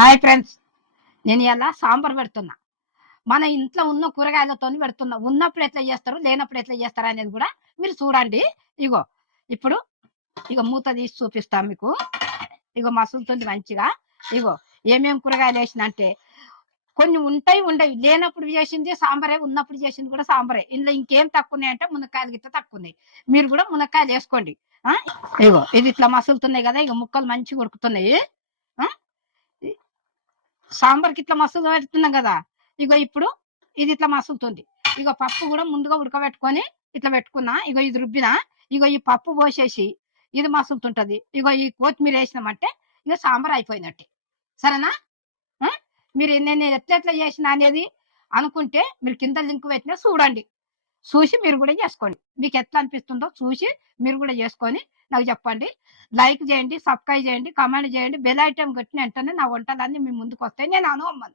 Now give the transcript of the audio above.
Hi friends, నేను ఇలా సాంబార్ పెడుతున్నా. మన ఇంట్లో ఉన్న కూరగాయలతోని పెడుతున్నా. ఉన్నప్పుడు ఎట్లా చేస్తారు, లేనప్పుడు ఎట్లా చేస్తారు అనేది కూడా మీరు చూడండి. ఇగో ఇప్పుడు మూత తీసి చూపిస్తాం మీకు. మసులుతుంది మంచిగా. ఇగో ఏమేం కూరగాయలు వేసిన అంటే కొన్ని ఉంటాయి ఉండయి. లేనప్పుడు చేసింది సాంబారే, ఉన్నప్పుడు చేసింది కూడా సాంబారే. ఇందులో ఇంకేం తక్కువ ఉన్నాయి అంటే మునక్కాయలు గిట్ట తక్కువ ఉన్నాయి. మీరు కూడా మునక్కాయలు వేసుకోండి. ఇది ఇట్లా మసులుతున్నాయి కదా, ఇక ముక్కలు మంచిగా ఉడుకుతున్నాయి. సాంబార్కి ఇట్లా మసులు పెడుతున్నాం కదా. ఇప్పుడు ఇది ఇట్లా మసులుతుంది. పప్పు కూడా ముందుగా ఉడకబెట్టుకొని ఇట్లా పెట్టుకున్నా. ఇది రుబ్బినా. ఈ పప్పు పోసేసి ఇది మసులుతుంటది. ఈ కొత్తిమీర వేసినామంటే సాంబార్ అయిపోయినట్టే. సరేనా? మీరు నేను ఎట్లా చేసిన అనేది అనుకుంటే మీరు కింద లింక్ పెట్టినా చూడండి. చూసి మీరు కూడా చేసుకోండి. మీకు ఎట్లా అనిపిస్తుందో చూసి మీరు కూడా చేసుకొని నాకు చెప్పండి. లైక్ చేయండి, సబ్స్క్రైబ్ చేయండి, కామెంట్ చేయండి. బెల్ ఐటెం కొట్టిన వెంటనే నా వంటలన్నీ మీ ముందుకు వస్తాయి. నేను అమ్మను.